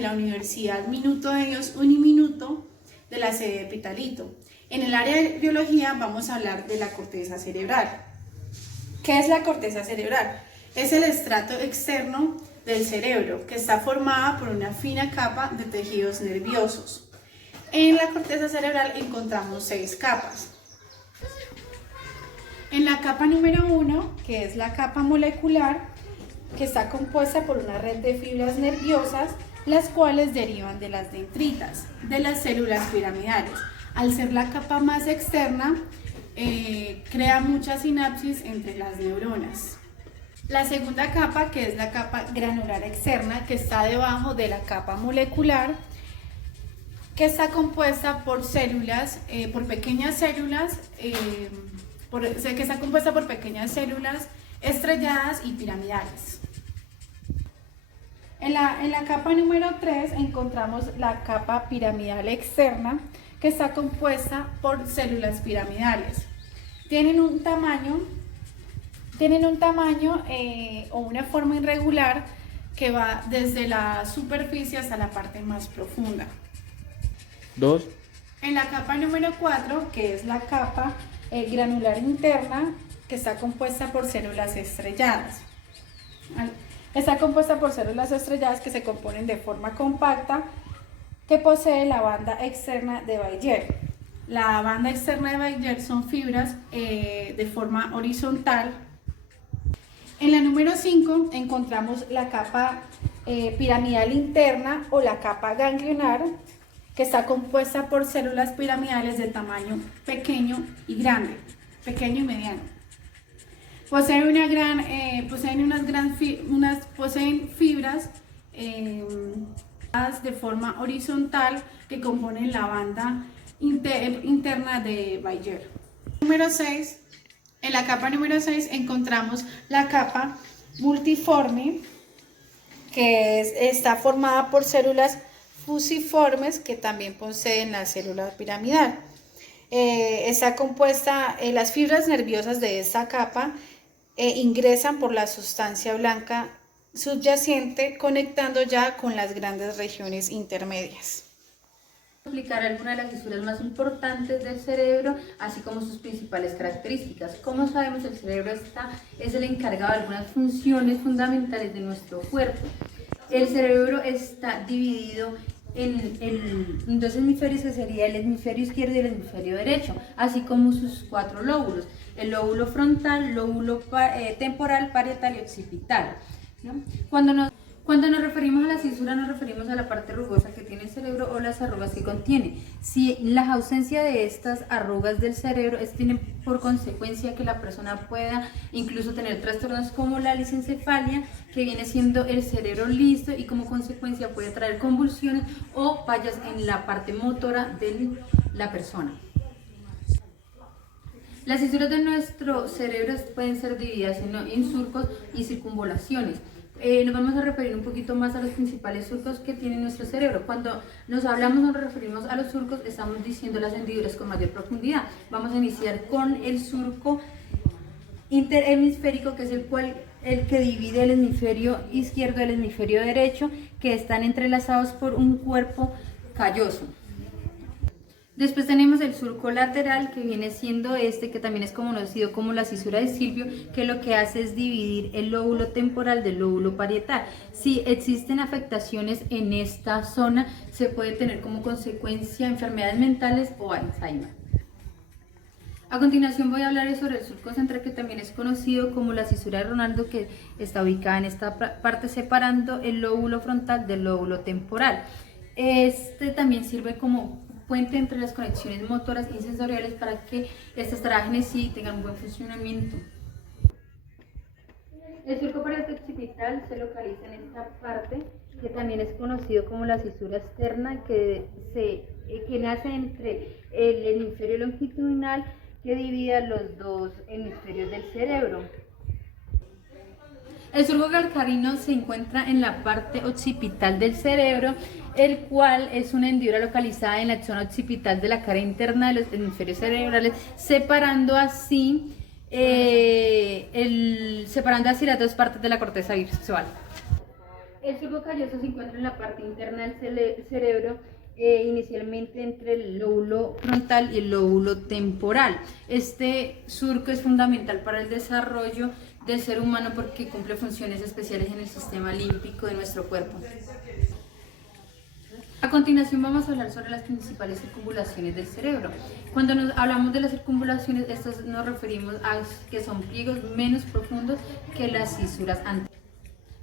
la Universidad Minuto de Dios Uniminuto de la sede de Pitalito. En el área de biología vamos a hablar de la corteza cerebral. ¿Qué es la corteza cerebral? Es el estrato externo del cerebro que está formada por una fina capa de tejidos nerviosos. En la corteza cerebral encontramos 6 capas. En la capa número 1, que es la capa molecular, que está compuesta por una red de fibras nerviosas, las cuales derivan de las dendritas, de las células piramidales. Al ser la capa más externa, crea muchas sinapsis entre las neuronas. La segunda capa, que es la capa granular externa, que está debajo de la capa molecular, que está compuesta por células, por pequeñas células, estrelladas y piramidales. En la capa número 3 encontramos la capa piramidal externa, que está compuesta por células piramidales. Tienen un tamaño o una forma irregular que va desde la superficie hasta la parte más profunda. 2. En la capa número 4, que es la capa granular interna, que está compuesta por células estrelladas. Está compuesta por células estrelladas que se componen de forma compacta, que posee la banda externa de Bayer. La banda externa de Bayer son fibras de forma horizontal. En la número 5 encontramos la capa piramidal interna o la capa ganglionar, que está compuesta por células piramidales de tamaño pequeño y grande, pequeño y mediano. Poseen fibras de forma horizontal que componen la banda interna de Bayer. En la capa número 6 encontramos la capa multiforme, que está formada por células fusiformes que también poseen la célula piramidal. Está compuesta, las fibras nerviosas de esta capa ingresan por la sustancia blanca subyacente, conectando ya con las grandes regiones intermedias. Explicar algunas de las fisuras más importantes del cerebro, así como sus principales características. Como sabemos, el cerebro es el encargado de algunas funciones fundamentales de nuestro cuerpo. El cerebro está dividido en dos hemisferios, que sería el hemisferio izquierdo y el hemisferio derecho, así como sus 4 lóbulos: el lóbulo frontal, lóbulo temporal, parietal y occipital, ¿no? Cuando nos referimos a la cisura, nos referimos a la parte rugosa que tiene el cerebro o las arrugas que contiene. Si la ausencia de estas arrugas del cerebro tiene por consecuencia que la persona pueda incluso tener trastornos como la lisencefalia, que viene siendo el cerebro listo, y como consecuencia puede traer convulsiones o fallas en la parte motora de la persona. Las cisuras de nuestro cerebro pueden ser divididas en surcos y circunvalaciones. Nos vamos a referir un poquito más a los principales surcos que tiene nuestro cerebro. Cuando nos referimos a los surcos, estamos diciendo las hendiduras con mayor profundidad. Vamos a iniciar con el surco interhemisférico, que es el que divide el hemisferio izquierdo del hemisferio derecho, que están entrelazados por un cuerpo calloso. Después tenemos el surco lateral, que viene siendo que también es conocido como la cisura de Silvio, que lo que hace es dividir el lóbulo temporal del lóbulo parietal. Si existen afectaciones en esta zona, se puede tener como consecuencia enfermedades mentales o Alzheimer. A continuación voy a hablar sobre el surco central, que también es conocido como la cisura de Ronaldo, que está ubicada en esta parte, separando el lóbulo frontal del lóbulo temporal. También sirve como puente entre las conexiones motoras y sensoriales para que estas trajes sí tengan un buen funcionamiento. El surco parietal occipital se localiza en esta parte, que también es conocido como la cisura externa, que nace entre el hemisferio longitudinal que divide los dos hemisferios del cerebro. El surco calcarino se encuentra en la parte occipital del cerebro, el cual es una hendidura localizada en la zona occipital de la cara interna de los hemisferios cerebrales, separando así las dos partes de la corteza visual. El surco calloso se encuentra en la parte interna del cerebro, inicialmente entre el lóbulo frontal y el lóbulo temporal. Este surco es fundamental para el desarrollo del ser humano porque cumple funciones especiales en el sistema límbico de nuestro cuerpo. A continuación vamos a hablar sobre las principales circunvalaciones del cerebro. Cuando hablamos de las circunvalaciones, estas nos referimos a que son pliegos menos profundos que las fisuras anteriores.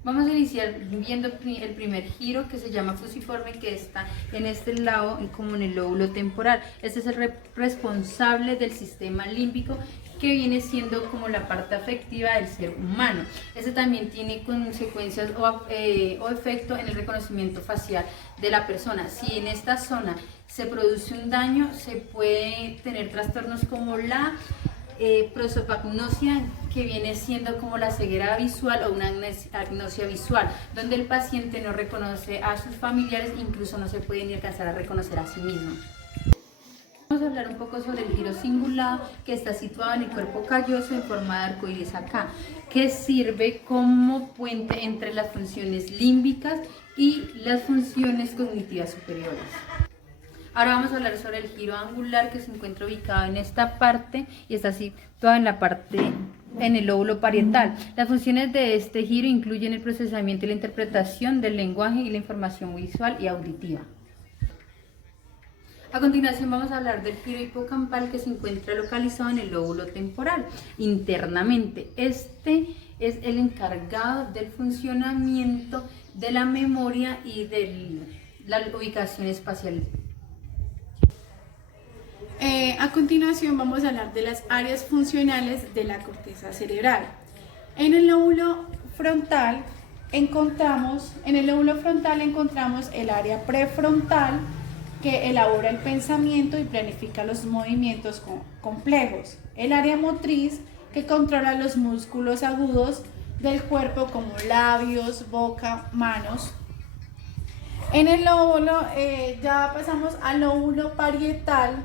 Vamos a iniciar viendo el primer giro, que se llama fusiforme, que está en este lado, como en el lóbulo temporal. Este es el responsable del sistema límbico, que viene siendo como la parte afectiva del ser humano. Este también tiene consecuencias o efecto en el reconocimiento facial de la persona. Si en esta zona se produce un daño, se puede tener trastornos como la prosopagnosia, que viene siendo como la ceguera visual o una agnosia visual, donde el paciente no reconoce a sus familiares, incluso no se puede ni alcanzar a reconocer a sí mismo. Vamos a hablar un poco sobre el giro cingulado, que está situado en el cuerpo calloso en forma de arcoíris acá, que sirve como puente entre las funciones límbicas y las funciones cognitivas superiores. Ahora vamos a hablar sobre el giro angular, que se encuentra ubicado en esta parte y está situado en la parte, en el lóbulo parietal. Las funciones de este giro incluyen el procesamiento y la interpretación del lenguaje y la información visual y auditiva. A continuación vamos a hablar del giro hipocampal, que se encuentra localizado en el lóbulo temporal internamente. Este es el encargado del funcionamiento de la memoria y de la ubicación espacial. A continuación vamos a hablar de las áreas funcionales de la corteza cerebral. En el lóbulo frontal encontramos el área prefrontal, que elabora el pensamiento y planifica los movimientos complejos. El área motriz, que controla los músculos agudos del cuerpo como labios, boca, manos. En el lóbulo, ya pasamos al lóbulo parietal.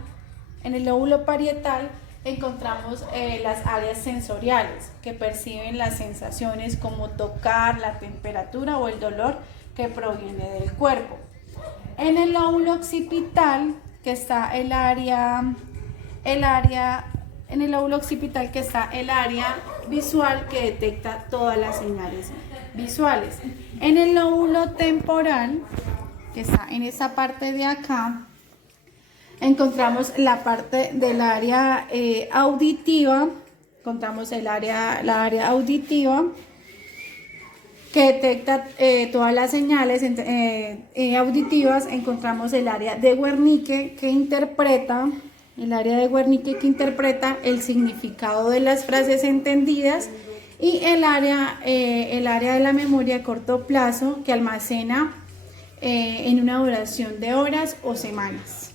En el lóbulo parietal encontramos las áreas sensoriales, que perciben las sensaciones como tocar, la temperatura o el dolor que proviene del cuerpo. En el lóbulo occipital, que está el área visual, que detecta todas las señales visuales. En el lóbulo temporal, que está en esa parte de acá, encontramos la parte del área auditiva. Encontramos la área auditiva, que detecta todas las señales auditivas. Encontramos el área de Wernicke, que interpreta el significado de las frases entendidas, y el área de la memoria a corto plazo, que almacena en una duración de horas o semanas.